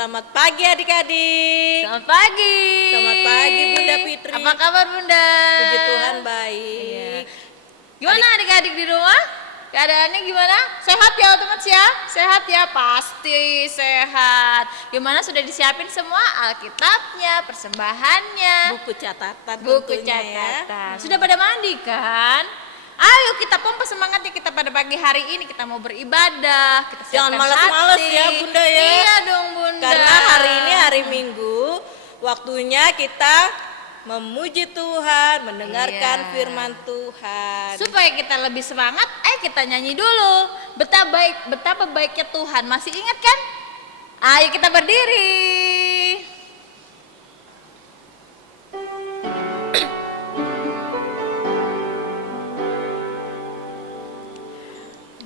Selamat pagi adik-adik. Selamat pagi. Selamat pagi Bunda Fitri. Apa kabar Bunda? Puji Tuhan baik. Iya. Gimana adik-adik di rumah? Keadaannya gimana? Sehat ya teman ya? Sehat ya? Pasti sehat. Gimana, sudah disiapin semua Alkitabnya, persembahannya, Buku catatan buku tentunya catatan. Sudah pada mandi kan? Ayo kita pompa semangatnya kita pada pagi hari ini, kita mau beribadah, kita Jangan siapkan malas-malas hati. ya Bunda ya. Iya dong Bunda. Karena hari ini hari Minggu, waktunya kita memuji Tuhan, mendengarkan Iya. firman Tuhan. Supaya kita lebih semangat, ayo kita nyanyi dulu. Betapa baiknya Tuhan. Masih ingat kan? Ayo kita berdiri.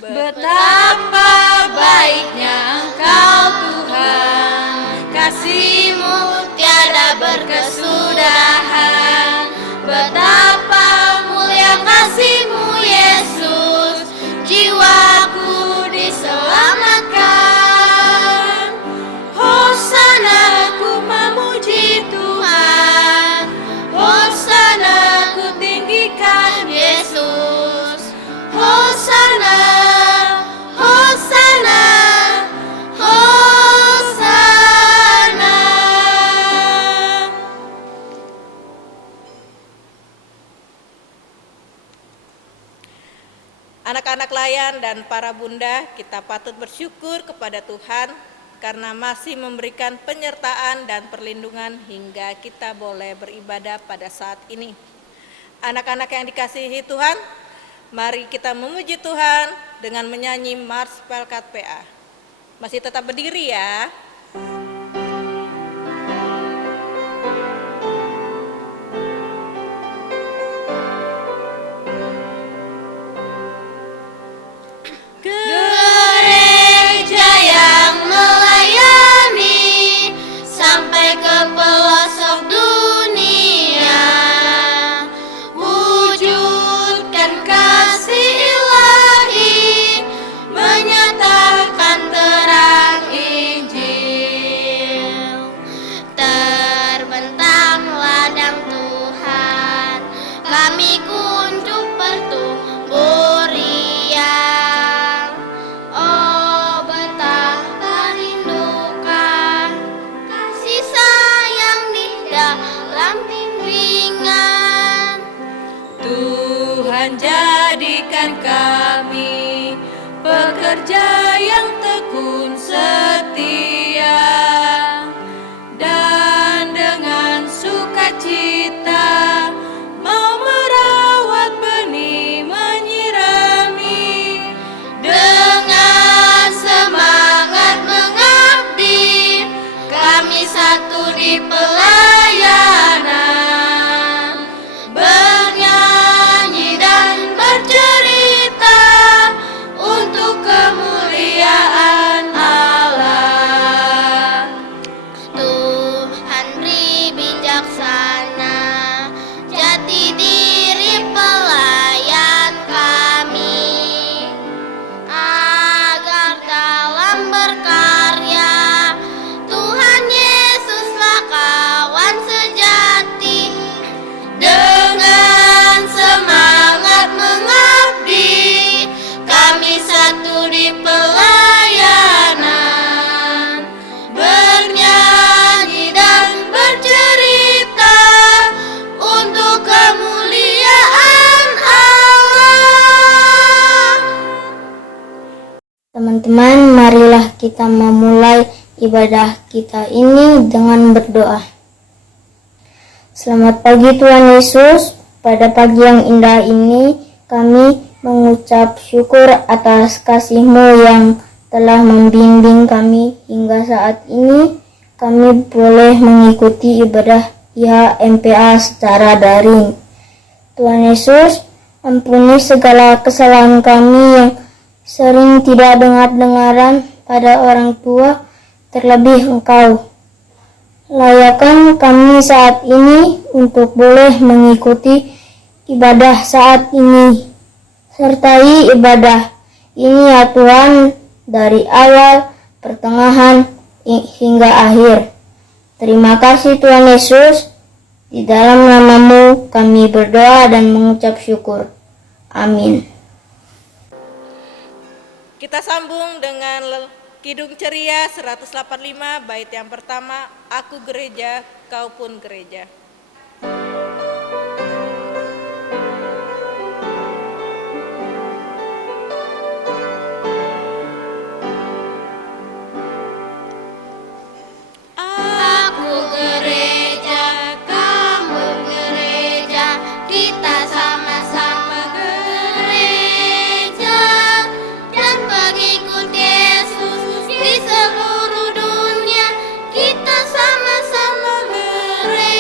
Betapa baiknya Engkau Tuhan, kasih-Mu tiada berkesudahan. Betapa mulia kasih-Mu Yesus, jiwaku diselamatkan. Hosana ku memuji Tuhan, Hosana ku tinggikan Yesus. Hosana, Hosana, Hosana. Anak-anak layan dan para bunda, kita patut bersyukur kepada Tuhan karena masih memberikan penyertaan dan perlindungan hingga kita boleh beribadah pada saat ini. Anak-anak yang dikasihi Tuhan, mari kita memuji Tuhan dengan menyanyi Mars Pelkat PA. Masih tetap berdiri ya. Gereja yang melayani sampai ke pelosok dunia, wujudkan kasih ilahi, menyatakan terang Injil. Terbentang ladang Tuhan, kami kunjung bertumbuh riang. Oh betapa rindukan kasih sayang di dalam bimbingan. Tuhan jadikan kami pekerja yang tekun setia, dan dengan sukacita mau merawat benih, menyirami. Dengan semangat mengabdi, kami satu di pelayanan, bernyanyi dan bercerita untuk kemuliaan Allah. Tuhan beri bijaksana, jati diri pelayan kami, agar dalam berkarya Tuhan Yesuslah kawan sejati. Dengan semangat mengabdi, kami satu di pelayanan, bernyanyi dan bercerita untuk kemuliaan Allah. Teman-teman, marilah kita memulai ibadah kita ini dengan berdoa. Selamat pagi Tuhan Yesus, pada pagi yang indah ini kami mengucap syukur atas kasih-Mu yang telah membimbing kami hingga saat ini. Kami boleh mengikuti ibadah IHMPA secara daring. Tuhan Yesus, ampuni segala kesalahan kami yang sering tidak dengar-dengaran pada orang tua, terlebih Engkau. Layakan kami saat ini untuk boleh mengikuti ibadah saat ini. Sertai ibadah ini ya Tuhan, dari awal, pertengahan, hingga akhir. Terima kasih Tuhan Yesus. Di dalam nama-Mu kami berdoa dan mengucap syukur. Amin. Kita sambung dengan Kidung Ceria 185 bait yang pertama, Aku gereja, kau pun gereja. Aku gereja, kamu gereja, kita sama-sama gereja dan pengikut Yesus di seluruh dunia. Kita sama-sama gereja.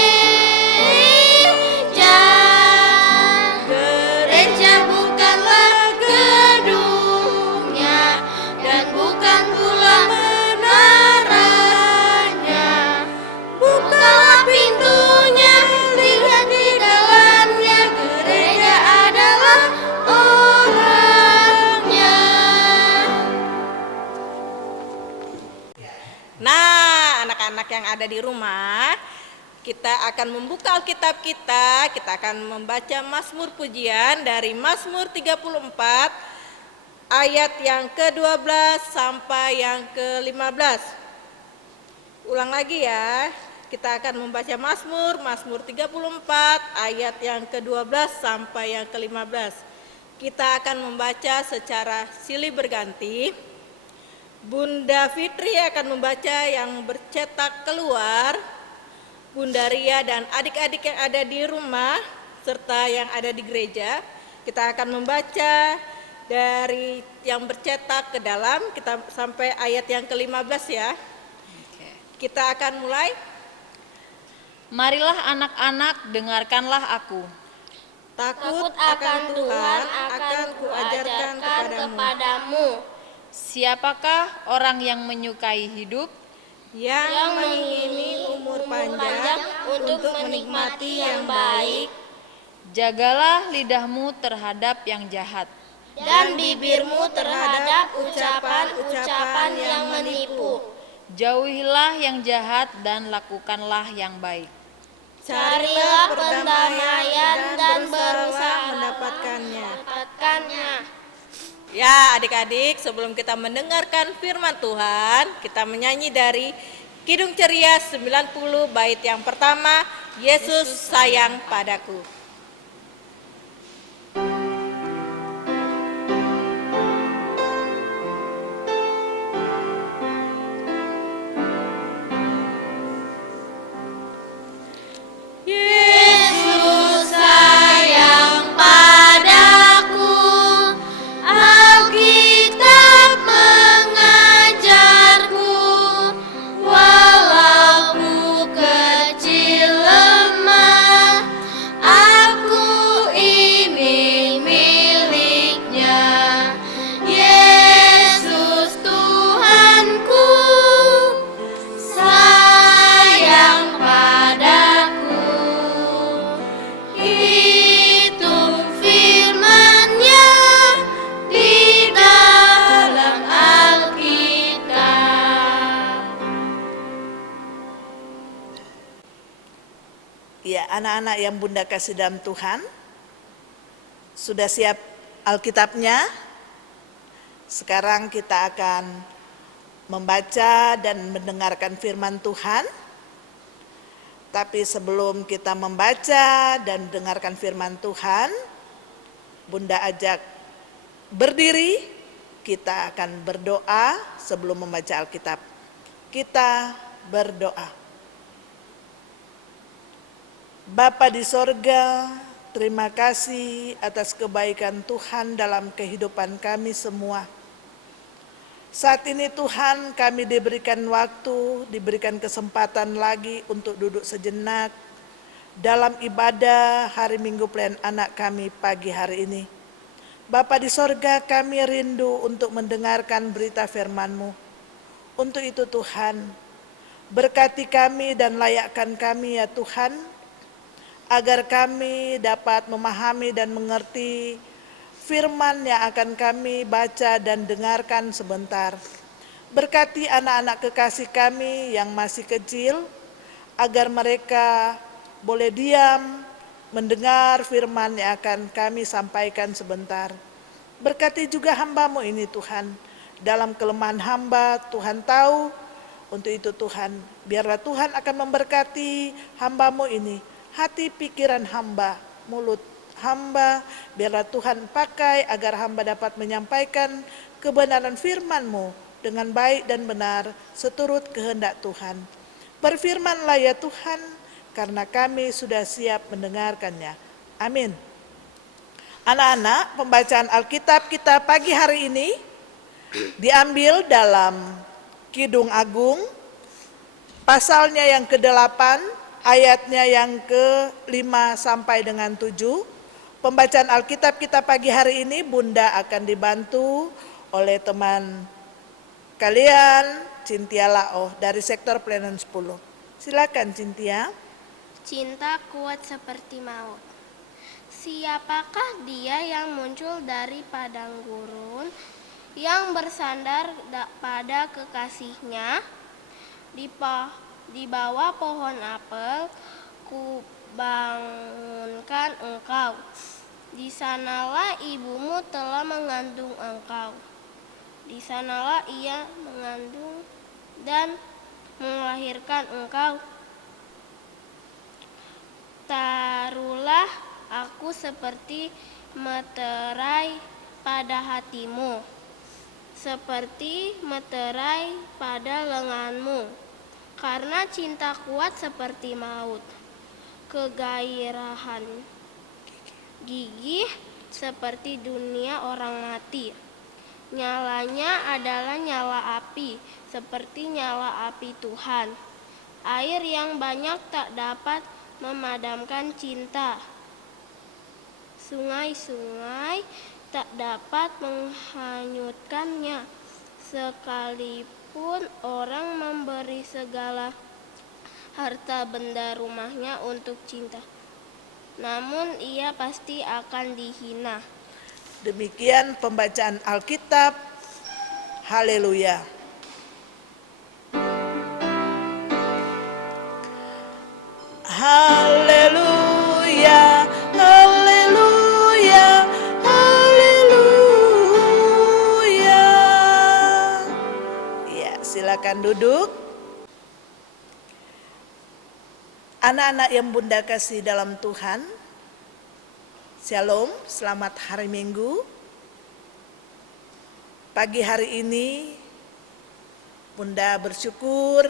Gereja bukanlah gedungnya dan bukan pula menaranya. Bukalah pintunya, lihat di dalamnya. Gereja adalah orangnya. Nah, anak-anak yang ada di rumah, kita akan membuka Alkitab kita akan membaca Mazmur Pujian dari Mazmur 34 ayat yang ke-12 sampai yang ke-15. Ulang lagi ya, kita akan membaca Mazmur 34 ayat yang ke-12 sampai yang ke-15. Kita akan membaca secara silih berganti. Bunda Fitri akan membaca yang bercetak keluar, Bunda Ria dan adik-adik yang ada di rumah serta yang ada di gereja, kita akan membaca dari yang bercetak ke dalam, kita sampai ayat yang ke-15 ya. Kita akan mulai. Marilah anak-anak, dengarkanlah aku. Takut akan Tuhan akan kuajarkan kepadamu, Siapakah orang yang menyukai hidup? yang mengingini umur panjang untuk menikmati yang baik, Jagalah lidahmu terhadap yang jahat. Dan bibirmu terhadap ucapan-ucapan yang menipu. Jauhilah yang jahat dan lakukanlah yang baik. Carilah perdamaian dan berusaha mendapatkannya. mendapatkannya. Ya adik-adik, sebelum kita mendengarkan firman Tuhan, kita menyanyi dari Kidung Ceria 90 bait yang pertama, Yesus sayang padaku. Yesus sayang padaku, Alkitab mengajarku, walau ku kecil lemah, aku ini miliknya. Yesus Tuhanku sayang padaku, itu firman-Nya di dalam Alkitab. Ya, anak-anak yang Bunda kasih dalam Tuhan, sudah siap Alkitabnya? Sekarang kita akan membaca dan mendengarkan firman Tuhan. Tapi sebelum kita membaca dan mendengarkan firman Tuhan, Bunda ajak berdiri, kita akan berdoa sebelum membaca Alkitab. Kita berdoa. Bapa di sorga, terima kasih atas kebaikan Tuhan dalam kehidupan kami semua. Saat ini Tuhan, kami diberikan waktu, diberikan kesempatan lagi untuk duduk sejenak dalam ibadah hari Minggu Pelayan Anak kami pagi hari ini. Bapa di sorga, kami rindu untuk mendengarkan berita firman-Mu. Untuk itu Tuhan, berkati kami dan layakkan kami ya Tuhan, agar kami dapat memahami dan mengerti firman yang akan kami baca dan dengarkan sebentar. Berkati anak-anak kekasih kami yang masih kecil, agar mereka boleh diam, mendengar firman yang akan kami sampaikan sebentar. Berkati juga hamba-Mu ini Tuhan, dalam kelemahan hamba Tuhan tahu, untuk itu Tuhan, biarlah Tuhan akan memberkati hamba-Mu ini, hati pikiran hamba, mulut hamba, biarlah Tuhan pakai agar hamba dapat menyampaikan kebenaran firman-Mu dengan baik dan benar seturut kehendak Tuhan. Berfirmanlah ya Tuhan, karena kami sudah siap mendengarkannya. Amin. Anak-anak, pembacaan Alkitab kita pagi hari ini diambil dalam Kidung Agung, pasalnya yang ke-8, ayatnya yang ke-5 sampai dengan 7. Pembacaan Alkitab kita pagi hari ini Bunda akan dibantu oleh teman kalian, Cynthia Lao dari sektor pelayanan 10. Silakan Cynthia. Cinta kuat seperti maut. Siapakah dia yang muncul dari padang gurun, yang bersandar pada kekasihnya? Di bawah pohon apel, kubangunkan engkau. Di sanalah ibumu telah mengandung engkau. Di sanalah ia mengandung dan melahirkan engkau. Taruhlah aku seperti meterai pada hatimu, seperti meterai pada lenganmu, karena cinta kuat seperti maut, kegairahan gigih seperti dunia orang mati. Nyalanya adalah nyala api, seperti nyala api Tuhan. Air yang banyak tak dapat memadamkan cinta. Sungai-sungai tak dapat menghanyutkannya, sekalipun orang memberi segala harta benda rumahnya untuk cinta, namun ia pasti akan dihina. Demikian pembacaan Alkitab. Haleluya. Haleluya. Haleluya. Haleluya. Ya, silakan duduk. Anak-anak yang Bunda kasih dalam Tuhan, Shalom, selamat hari Minggu. Pagi hari ini Bunda bersyukur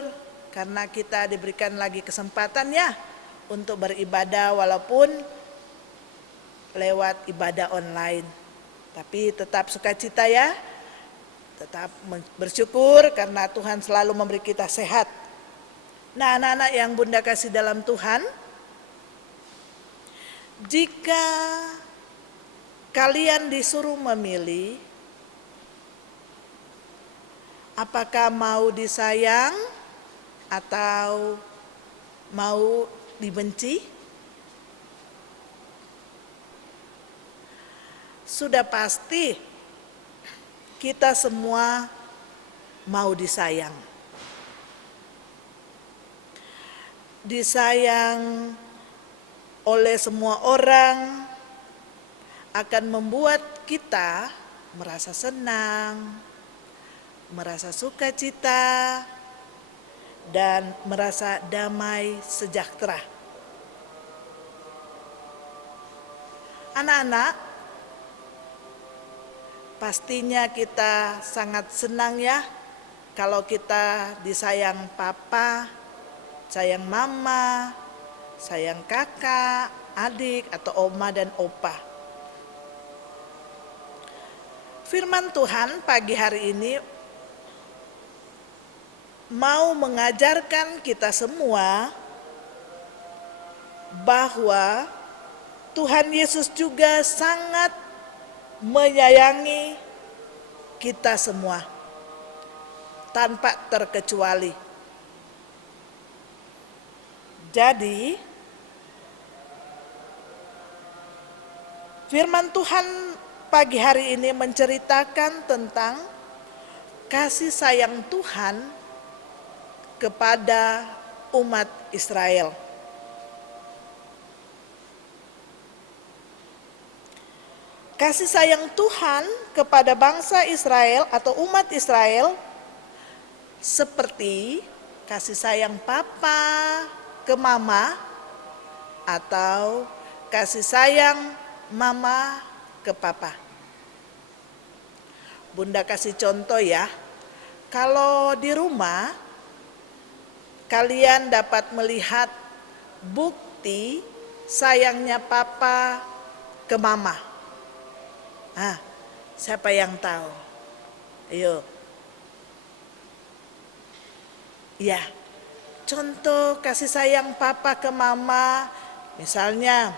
karena kita diberikan lagi kesempatan ya untuk beribadah walaupun lewat ibadah online. Tapi tetap sukacita ya, tetap bersyukur karena Tuhan selalu memberi kita sehat. Nah, anak-anak yang Bunda kasih dalam Tuhan, jika kalian disuruh memilih, apakah mau disayang atau mau dibenci? Sudah pasti kita semua mau disayang. Disayang oleh semua orang akan membuat kita merasa senang, merasa sukacita, dan merasa damai sejahtera. Anak-anak, pastinya kita sangat senang ya kalau kita disayang papa, sayang mama, sayang kakak, adik, atau oma dan opa. Firman Tuhan pagi hari ini mau mengajarkan kita semua bahwa Tuhan Yesus juga sangat menyayangi kita semua tanpa terkecuali. Jadi firman Tuhan pagi hari ini menceritakan tentang kasih sayang Tuhan kepada umat Israel. Kasih sayang Tuhan kepada bangsa Israel atau umat Israel seperti kasih sayang papa ke mama atau kasih sayang mama ke papa. Bunda kasih contoh ya. Kalau di rumah kalian dapat melihat bukti sayangnya papa ke mama. Ah, siapa yang tahu? Ayo. Ya, contoh kasih sayang papa ke mama, misalnya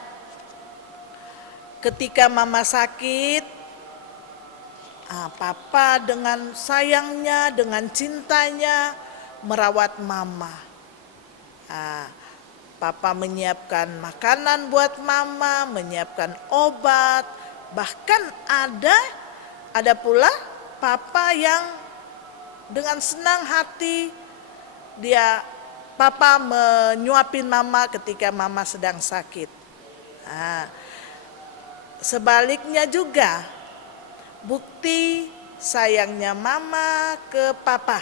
ketika mama sakit, papa dengan sayangnya, dengan cintanya merawat mama. Papa menyiapkan makanan buat mama, menyiapkan obat. Bahkan ada pula papa yang dengan senang hati papa menyuapin mama ketika mama sedang sakit. Sebaliknya juga bukti sayangnya mama ke papa.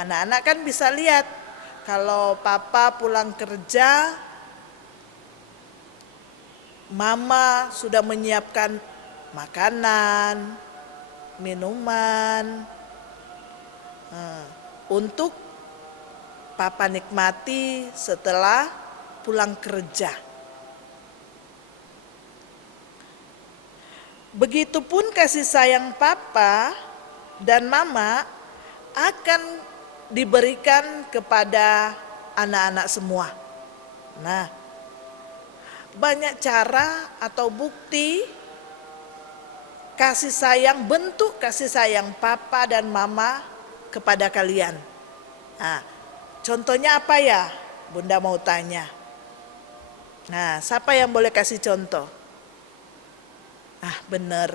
Anak-anak kan bisa lihat kalau papa pulang kerja, mama sudah menyiapkan makanan, minuman untuk papa nikmati setelah pulang kerja. Begitupun kasih sayang papa dan mama akan diberikan kepada anak-anak semua. Nah, banyak cara atau bukti kasih sayang, bentuk kasih sayang papa dan mama kepada kalian. Contohnya apa ya? Bunda mau tanya. Nah, siapa yang boleh kasih contoh? Benar.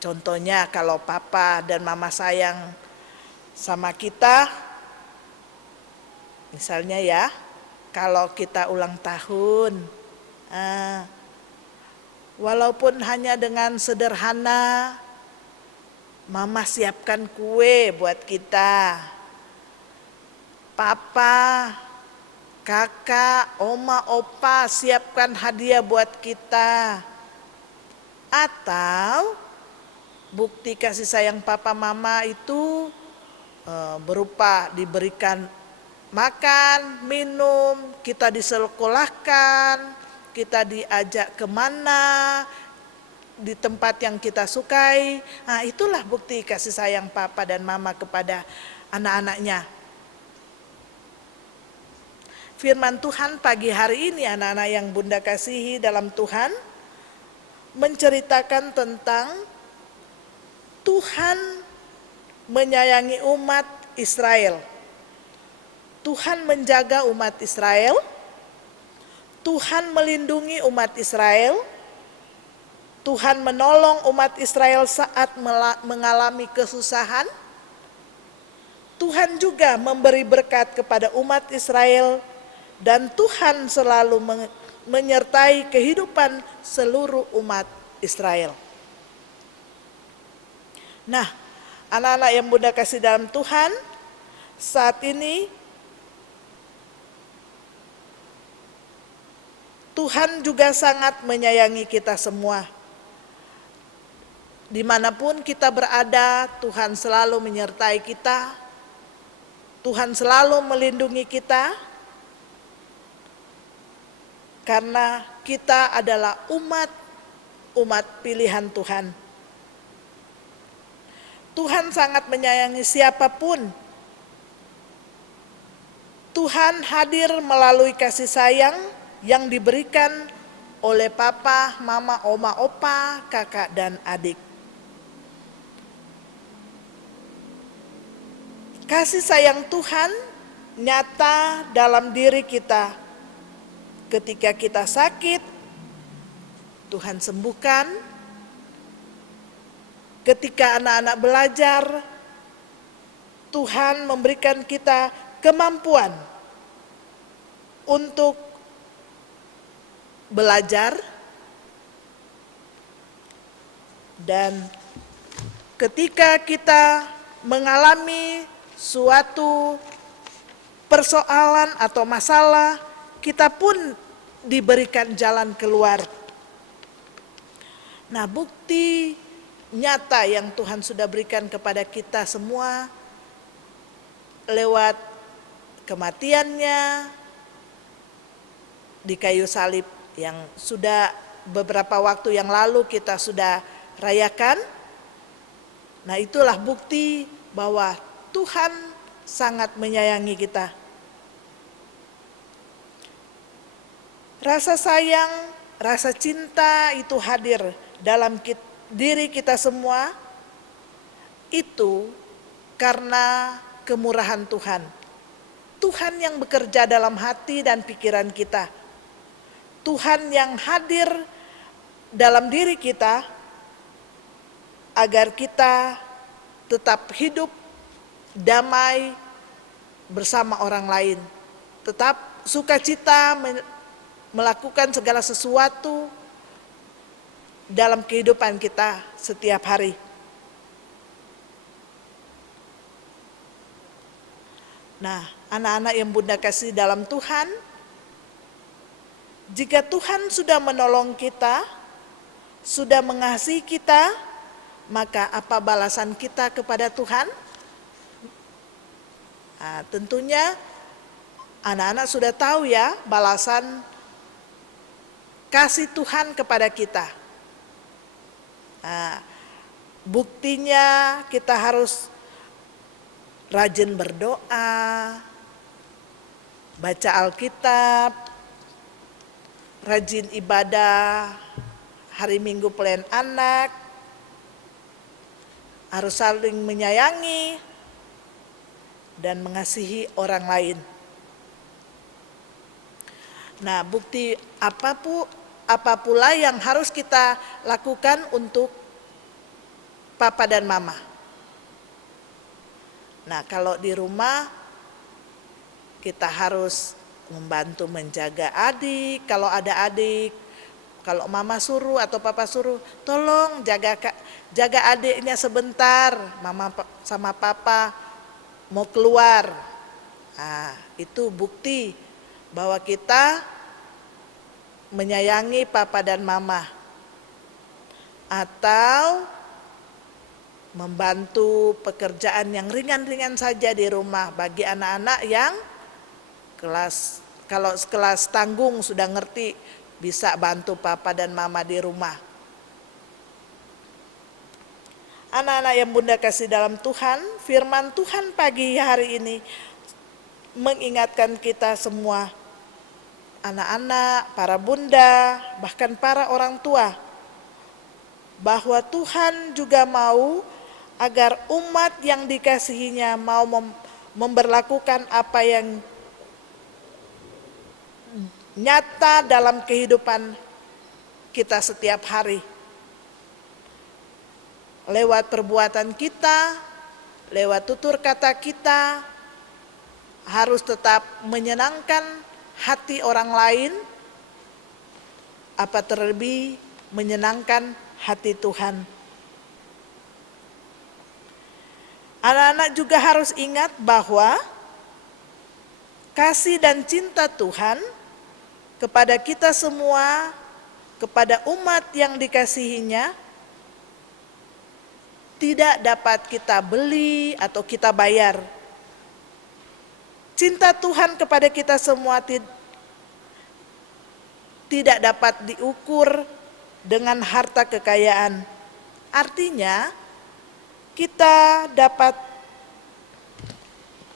Contohnya kalau papa dan mama sayang sama kita, misalnya ya, kalau kita ulang tahun, walaupun hanya dengan sederhana, mama siapkan kue buat kita. Papa, kakak, oma, opa siapkan hadiah buat kita. Atau bukti kasih sayang papa mama itu berupa diberikan makan, minum, kita disekolahkan, kita diajak kemana, di tempat yang kita sukai. Itulah bukti kasih sayang papa dan mama kepada anak-anaknya. Firman Tuhan pagi hari ini anak-anak yang Bunda kasihi dalam Tuhan menceritakan tentang Tuhan menyayangi umat Israel. Tuhan menjaga umat Israel. Tuhan melindungi umat Israel. Tuhan menolong umat Israel saat mengalami kesusahan. Tuhan juga memberi berkat kepada umat Israel dan Tuhan selalu menyertai kehidupan seluruh umat Israel. Nah, anak-anak yang Bunda kasih dalam Tuhan, saat ini Tuhan juga sangat menyayangi kita semua. Dimanapun kita berada, Tuhan selalu menyertai kita. Tuhan selalu melindungi kita. Karena kita adalah umat pilihan Tuhan. Tuhan sangat menyayangi siapapun. Tuhan hadir melalui kasih sayang yang diberikan oleh papa, mama, oma, opa, kakak, dan adik. Kasih sayang Tuhan nyata dalam diri kita. Ketika kita sakit, Tuhan sembuhkan. Ketika anak-anak belajar, Tuhan memberikan kita kemampuan untuk belajar, dan ketika kita mengalami suatu persoalan atau masalah, kita pun diberikan jalan keluar. Nah, bukti nyata yang Tuhan sudah berikan kepada kita semua lewat kematiannya di kayu salib yang sudah beberapa waktu yang lalu kita sudah rayakan. Nah, itulah bukti bahwa Tuhan sangat menyayangi kita. Rasa sayang, rasa cinta itu hadir dalam diri kita semua, itu karena kemurahan Tuhan. Tuhan yang bekerja dalam hati dan pikiran kita. Tuhan yang hadir dalam diri kita agar kita tetap hidup damai bersama orang lain. Tetap sukacita melakukan segala sesuatu dalam kehidupan kita setiap hari. Nah, anak-anak yang Bunda kasih dalam Tuhan, jika Tuhan sudah menolong kita, sudah mengasihi kita, maka apa balasan kita kepada Tuhan? Nah, tentunya anak-anak sudah tahu ya balasan kasih Tuhan kepada kita. Nah, buktinya kita harus rajin berdoa, baca Alkitab, rajin ibadah hari Minggu pelayan anak, harus saling menyayangi dan mengasihi orang lain. Nah, bukti apa pula yang harus kita lakukan untuk papa dan mama. Nah, kalau di rumah kita harus membantu menjaga adik, kalau ada adik, kalau mama suruh atau papa suruh, tolong jaga adiknya sebentar, mama sama papa mau keluar. Nah, itu bukti bahwa kita menyayangi papa dan mama. Atau membantu pekerjaan yang ringan-ringan saja di rumah bagi anak-anak yang kalau kelas tanggung sudah ngerti, bisa bantu papa dan mama di rumah. Anak-anak yang Bunda kasih dalam Tuhan, firman Tuhan pagi hari ini mengingatkan kita semua, anak-anak, para bunda, bahkan para orang tua, bahwa Tuhan juga mau agar umat yang dikasihinya mau memberlakukan apa yang nyata dalam kehidupan kita setiap hari. Lewat perbuatan kita, lewat tutur kata kita, harus tetap menyenangkan hati orang lain, apa terlebih menyenangkan hati Tuhan. Anak-anak juga harus ingat bahwa kasih dan cinta Tuhan kepada kita semua, kepada umat yang dikasihinya, tidak dapat kita beli atau kita bayar. Cinta Tuhan kepada kita semua tidak dapat diukur dengan harta kekayaan. Artinya, kita dapat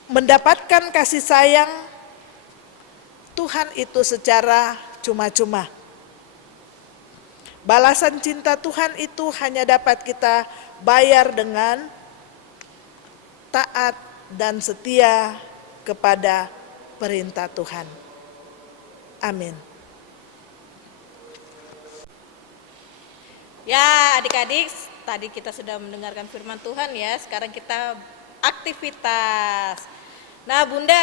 mendapatkan kasih sayang Tuhan itu secara cuma-cuma. Balasan cinta Tuhan itu hanya dapat kita bayar dengan taat dan setia kepada perintah Tuhan. Amin. Ya, adik-adik, tadi kita sudah mendengarkan firman Tuhan ya, sekarang kita aktivitas. Nah Bunda,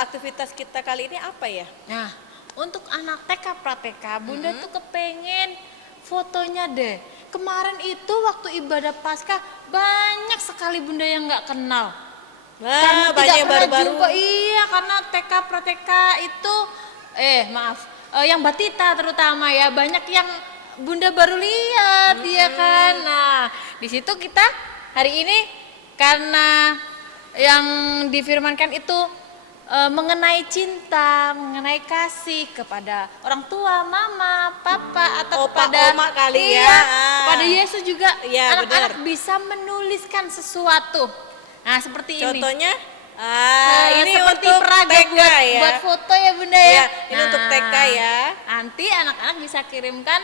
aktivitas kita kali ini apa ya? Nah, untuk anak TK Prateka, Bunda tuh kepengen fotonya deh. Kemarin itu waktu ibadah Paskah banyak sekali Bunda yang nggak kenal. Wah, banyak yang baru-baru. Jumpa, iya, karena TK Prateka itu, yang Batita terutama ya, banyak yang Bunda baru lihat, ya kan. Nah, di situ kita hari ini karena yang difirmankan itu mengenai cinta, mengenai kasih kepada orang tua, mama, papa, atau Opa, kepada oma kali ya. iya, kepada Yesus juga. Iya, Anak-anak benar. bisa menuliskan sesuatu. Nah, seperti ini. Contohnya, ini seperti untuk peraga TK ya. buat foto ya Bunda ya. Iya, ini untuk TK ya. Nanti anak-anak bisa kirimkan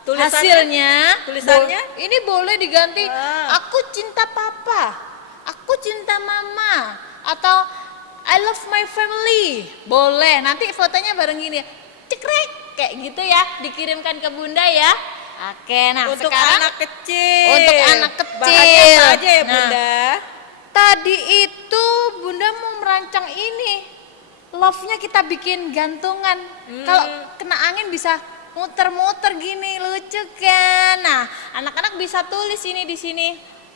Tulisannya? Tulisannya? Ini boleh diganti. Ah. Aku cinta papa, aku cinta mama, atau I love my family. Boleh. Nanti fotonya bareng gini, cekrek kayak gitu ya, dikirimkan ke Bunda ya. Oke, nah Untuk sekarang anak kecil. untuk anak kecil. Bahannya apa aja ya Nah, Bunda? Tadi itu Bunda mau merancang ini. Love-nya kita bikin gantungan. Kalau kena angin bisa muter-muter gini, lucu kan? Nah, anak-anak bisa tulis ini di sini.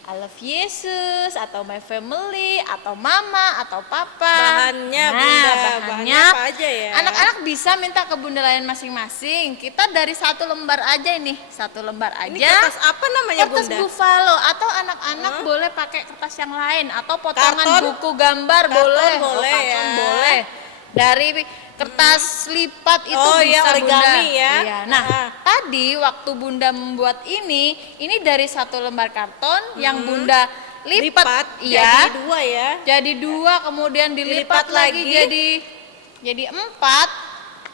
I love Yesus, atau my family, atau mama, atau papa. Bahannya Bunda, bahannya apa aja ya? Anak-anak bisa minta ke Bunda lain masing-masing. Kita dari satu lembar aja ini, satu lembar aja. Ini kertas apa namanya Kertas Bunda? buffalo, atau anak-anak boleh pakai kertas yang lain, atau potongan Karton? buku gambar Karton boleh. boleh karton ya. boleh. Dari kertas lipat itu Oh, bisa iya, origami Bunda. ya. Iya. Nah, Ah. tadi waktu Bunda membuat ini dari satu lembar karton yang Bunda lipat, iya. Jadi dua ya. Jadi dua, kemudian dilipat Dilipat lagi lagi. jadi 4,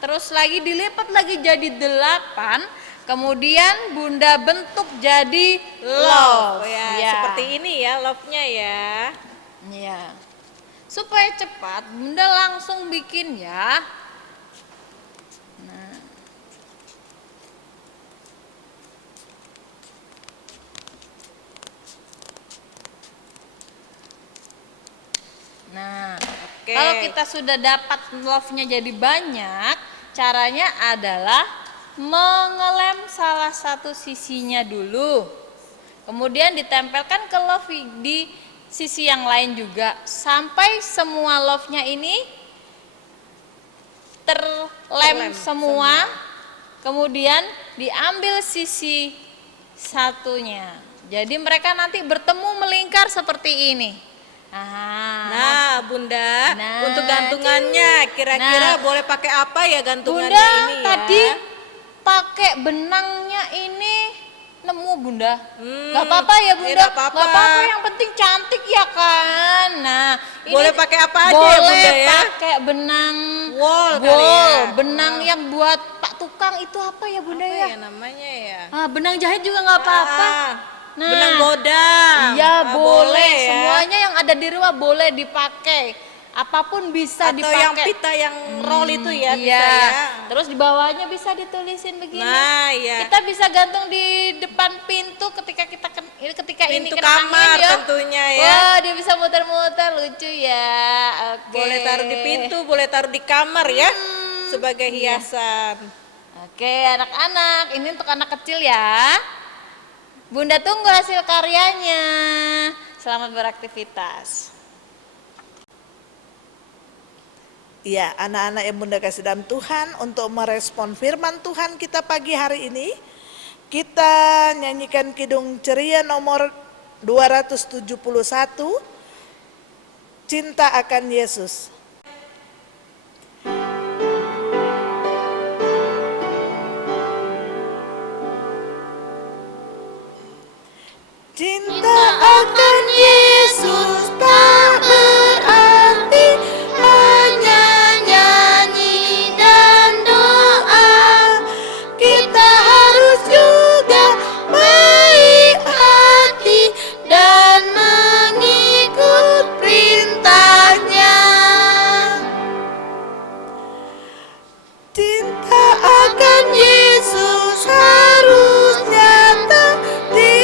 terus lagi dilipat lagi jadi 8, kemudian Bunda bentuk jadi love. Ya, Ya. seperti ini ya love-nya ya. Iya. Supaya cepat, Bunda langsung bikin ya. Nah, Oke. kalau kita sudah dapat love-nya jadi banyak, caranya adalah mengelem salah satu sisinya dulu. Kemudian ditempelkan ke love di sisi yang lain juga sampai semua love-nya ini terlem semua. Kemudian diambil sisi satunya. Jadi mereka nanti bertemu melingkar seperti ini. Nah, Bunda, Nah, untuk gantungannya kira-kira nah. boleh pakai apa ya gantungannya Bunda ini ya? tadi pakai benangnya ini nemu Bunda. Gak apa-apa ya Bunda. nggak apa-apa. Gak apa-apa, yang penting cantik ya kan. Nah, ini Boleh pakai apa aja boleh ya Bunda ya? pakai benang Wol kali ya? benang yang buat Pak Tukang itu apa ya Bunda Apa ya? ya namanya ya? Benang jahit juga nggak apa-apa. Nah, Benang godang. Iya ya. boleh, semuanya yang ada di rumah boleh dipakai. Apapun bisa Atau dipakai. yang pita yang roll itu ya, Iya. bisa ya. Terus di bawahnya bisa ditulisin begini. Nah, iya. Kita bisa gantung di depan pintu ketika ini Pintu kena kamar angin ya. tentunya ya. Wah, dia bisa muter-muter, lucu ya. Oke. Boleh taruh di pintu, boleh taruh di kamar ya, sebagai hiasan. Oke, anak-anak, ini untuk anak kecil ya. Bunda tunggu hasil karyanya. Selamat beraktivitas. Ya, anak-anak yang Bunda kasih dalam Tuhan, untuk merespon firman Tuhan kita pagi hari ini, kita nyanyikan kidung ceria nomor 271, Cinta akan Yesus. Cinta akan Yesus tak berarti hanya nyanyi dan doa. Kita harus juga baik hati dan mengikut perintahnya. Cinta akan Yesus harus nyata di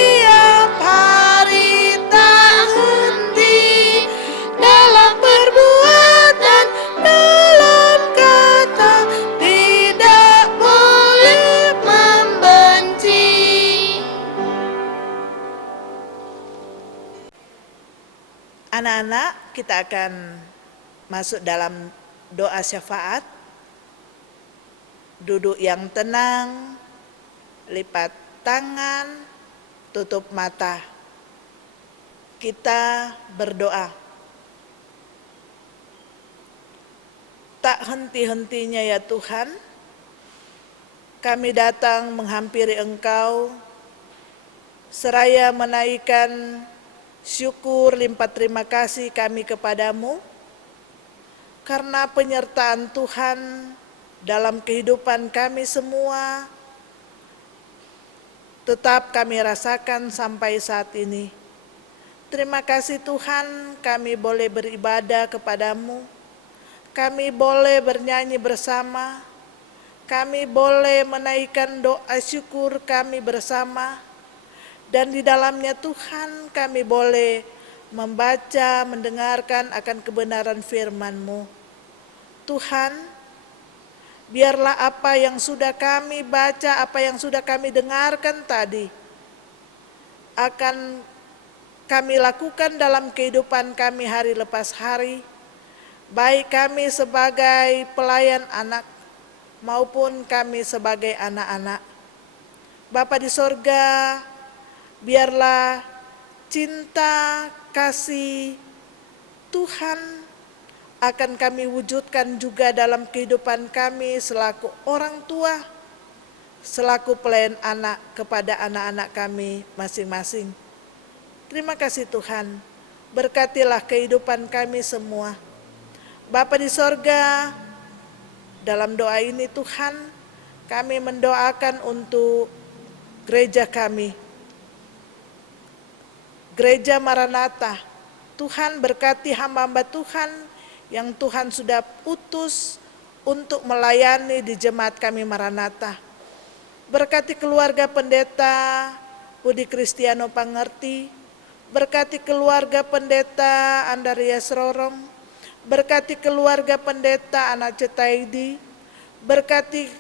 Anak-anak, kita akan masuk dalam doa syafaat. Duduk yang tenang, lipat tangan, tutup mata. Kita berdoa. Tak henti-hentinya ya Tuhan, kami datang menghampiri Engkau, seraya menaikkan syukur limpah terima kasih kami kepadamu, karena penyertaan Tuhan dalam kehidupan kami semua, tetap kami rasakan sampai saat ini. Terima kasih Tuhan, kami boleh beribadah kepadamu, kami boleh bernyanyi bersama, kami boleh menaikkan doa syukur kami bersama, dan di dalamnya Tuhan kami boleh membaca, mendengarkan akan kebenaran firman-Mu. Tuhan, biarlah apa yang sudah kami baca, apa yang sudah kami dengarkan tadi, akan kami lakukan dalam kehidupan kami hari lepas hari, baik kami sebagai pelayan anak maupun kami sebagai anak-anak. Bapa di sorga, biarlah cinta, kasih Tuhan akan kami wujudkan juga dalam kehidupan kami selaku orang tua, selaku pelayan anak kepada anak-anak kami masing-masing. Terima kasih Tuhan, berkatilah kehidupan kami semua. Bapa di sorga, dalam doa ini Tuhan, kami mendoakan untuk gereja kami, Gereja Maranatha. Tuhan berkati hamba-hamba Tuhan yang Tuhan sudah utus untuk melayani di jemaat kami Maranatha. Berkati keluarga pendeta Budi Kristiano Pangerti, berkati keluarga pendeta Andarias Rorong, berkati keluarga pendeta Ana Cetaidi, berkati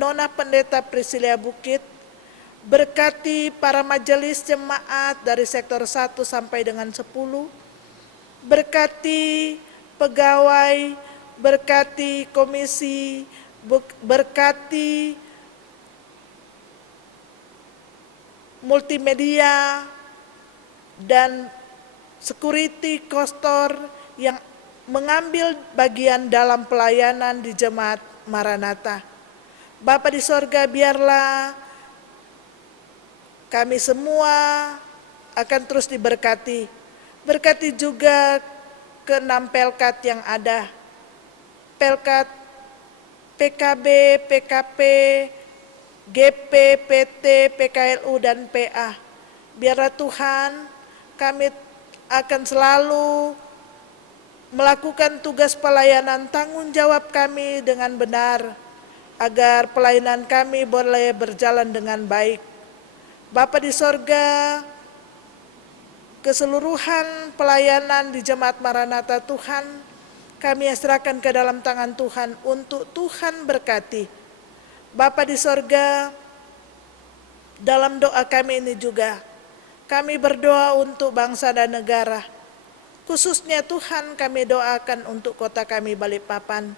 Nona Pendeta Priscilia Bukit, berkati para majelis jemaat dari sektor 1 sampai dengan 10, berkati pegawai, berkati komisi, berkati multimedia dan security kostor yang mengambil bagian dalam pelayanan di jemaat Maranatha. Bapa di sorga, biarlah kami semua akan terus diberkati. Berkati juga ke-6 pelkat yang ada. Pelkat PKB, PKP, GP, PT, PKLU, dan PA. Biarlah Tuhan, kami akan selalu melakukan tugas pelayanan tanggung jawab kami dengan benar, agar pelayanan kami boleh berjalan dengan baik. Bapa di sorga, keseluruhan pelayanan di Jemaat Maranatha Tuhan, kami serahkan ke dalam tangan Tuhan untuk Tuhan berkati. Bapa di sorga, dalam doa kami ini juga, kami berdoa untuk bangsa dan negara. Khususnya Tuhan, kami doakan untuk kota kami Balikpapan.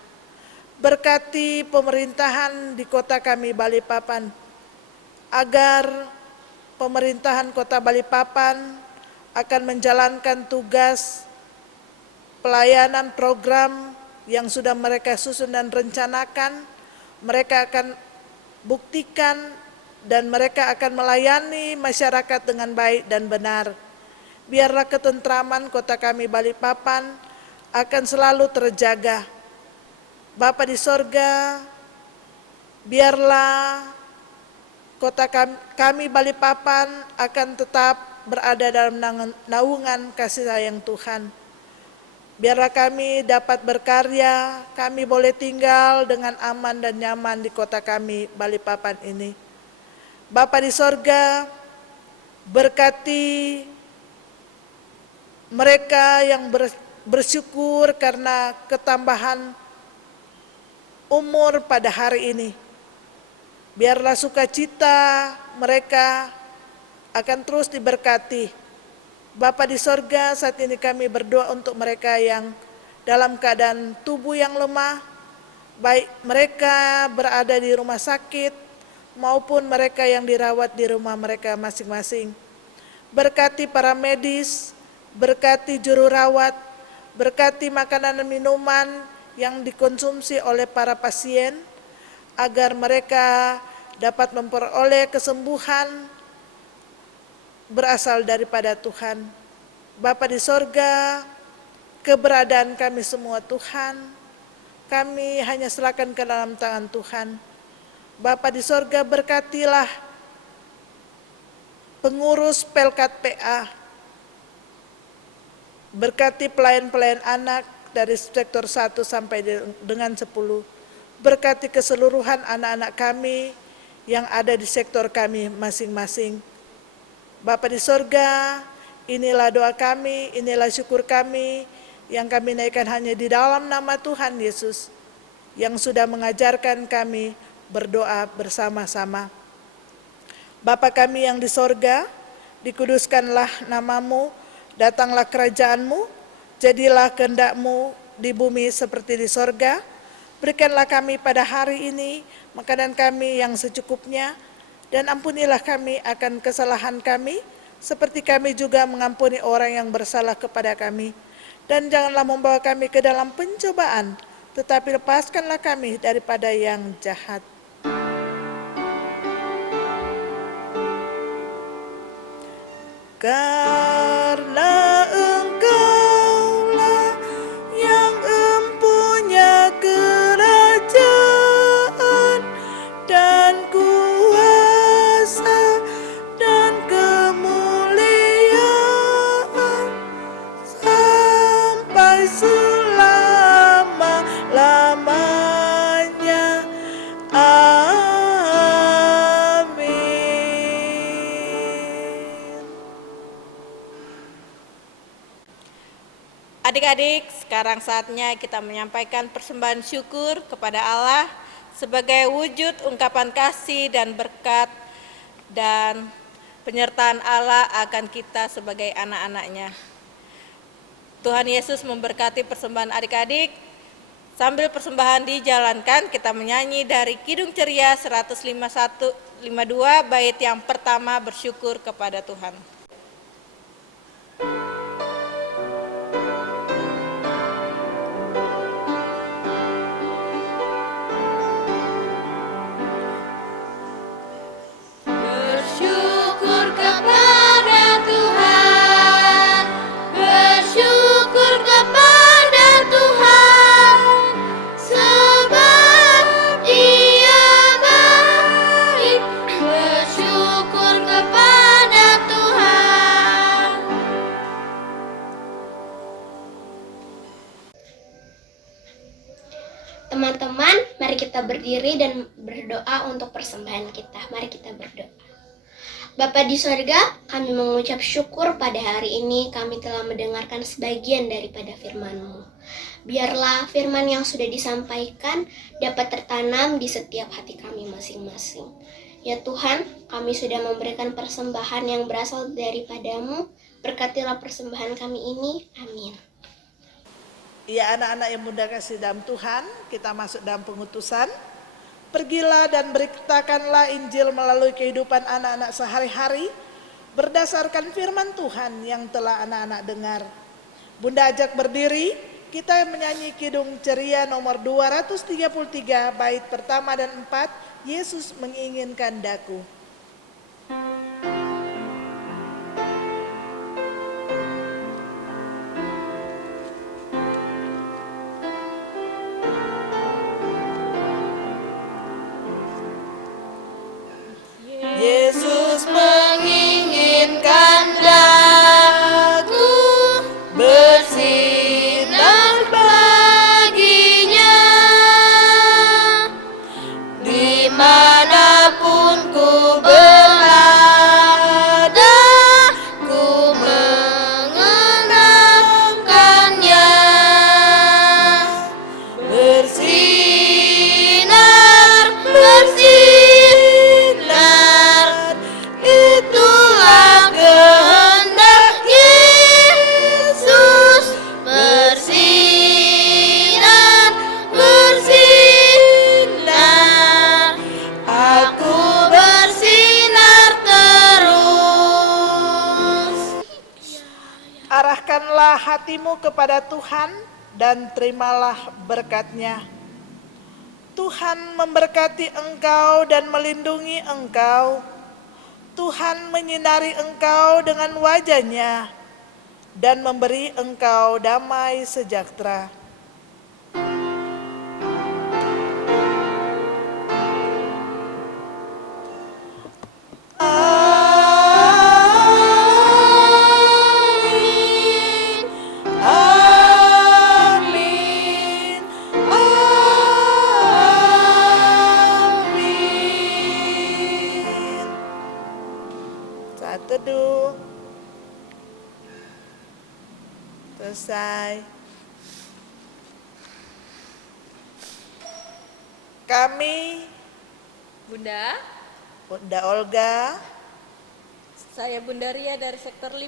Berkati pemerintahan di kota kami Balikpapan, agar pemerintahan kota Balikpapan akan menjalankan tugas pelayanan program yang sudah mereka susun dan rencanakan. Mereka akan buktikan dan mereka akan melayani masyarakat dengan baik dan benar. Biarlah ketentraman kota kami Balikpapan akan selalu terjaga. Bapa di sorga, biarlah kota kami Balikpapan akan tetap berada dalam naungan kasih sayang Tuhan. Biarlah kami dapat berkarya, kami boleh tinggal dengan aman dan nyaman di kota kami Balikpapan ini. Bapa di sorga, berkati mereka yang bersyukur karena ketambahan umur pada hari ini. Biarlah sukacita mereka akan terus diberkati. Bapa di sorga, saat ini kami berdoa untuk mereka yang dalam keadaan tubuh yang lemah, baik mereka berada di rumah sakit maupun mereka yang dirawat di rumah mereka masing-masing. Berkati para medis, berkati juru rawat, berkati makanan dan minuman yang dikonsumsi oleh para pasien, agar mereka dapat memperoleh kesembuhan berasal daripada Tuhan. Bapa di sorga, keberadaan kami semua Tuhan, kami hanya serahkan ke dalam tangan Tuhan. Bapa di sorga, berkatilah pengurus Pelkat PA, berkati pelayan-pelayan anak dari sektor 1 sampai dengan 10, berkati keseluruhan anak-anak kami yang ada di sektor kami masing-masing. Bapa di sorga, inilah doa kami, inilah syukur kami yang kami naikkan hanya di dalam nama Tuhan Yesus yang sudah mengajarkan kami berdoa bersama-sama. Bapa kami yang di sorga, dikuduskanlah namamu, datanglah kerajaanmu, jadilah kehendak-mu di bumi seperti di sorga. Berikanlah kami pada hari ini makanan kami yang secukupnya, dan ampunilah kami akan kesalahan kami, seperti kami juga mengampuni orang yang bersalah kepada kami. Dan janganlah membawa kami ke dalam pencobaan, tetapi lepaskanlah kami daripada yang jahat. Karena Engkaulah yang empunya kerajaan dan kuasa dan kemuliaan sampai selama-lamanya. Adik-adik, sekarang saatnya kita menyampaikan persembahan syukur kepada Allah sebagai wujud ungkapan kasih dan berkat dan penyertaan Allah akan kita sebagai anak-anaknya. Tuhan Yesus memberkati persembahan adik-adik. Sambil persembahan dijalankan, kita menyanyi dari Kidung Ceria 152 bait yang pertama, bersyukur kepada Tuhan. Bersyukur kepada Tuhan, bersyukur kepada Tuhan, sebab Dia baik. Bersyukur kepada Tuhan. Teman-teman, mari kita berdiri dan berdoa untuk persembahan kita. Mari kita berdoa. Bapa di sorga, kami mengucap syukur pada hari ini kami telah mendengarkan sebagian daripada firman-Mu. Biarlah firman yang sudah disampaikan dapat tertanam di setiap hati kami masing-masing. Ya Tuhan, kami sudah memberikan persembahan yang berasal daripada-Mu. Berkatilah persembahan kami ini. Amin. Ya anak-anak yang muda kasih dalam Tuhan, kita masuk dalam pengutusan. Pergilah dan beritakanlah Injil melalui kehidupan anak-anak sehari-hari berdasarkan firman Tuhan yang telah anak-anak dengar. Bunda ajak berdiri, kita menyanyi Kidung Ceria nomor 233 bait pertama dan 4, Yesus menginginkan daku. Yesus menginginkan daku bersinar baginya, dimanapun ku berada. Bukalah hatimu kepada Tuhan dan terimalah berkat-Nya. Tuhan memberkati engkau dan melindungi engkau. Tuhan menyinari engkau dengan wajah-Nya dan memberi engkau damai sejahtera. Saat teduh selesai. Kami, Bunda, Bunda Olga, Saya Bunda Ria dari sektor 5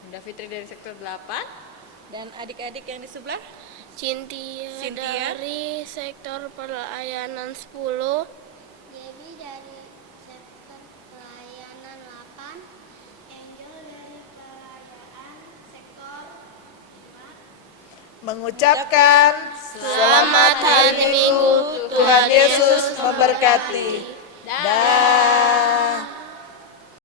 Bunda Fitri dari sektor 8, dan adik-adik yang di sebelah. Cynthia Cynthia. dari sektor pelayanan 10. Debbie dari sektor pelayanan 8, Angel dari pelayanan sektor 5. mengucapkan Selamat hari Minggu, Tuhan Yesus memberkati. Dan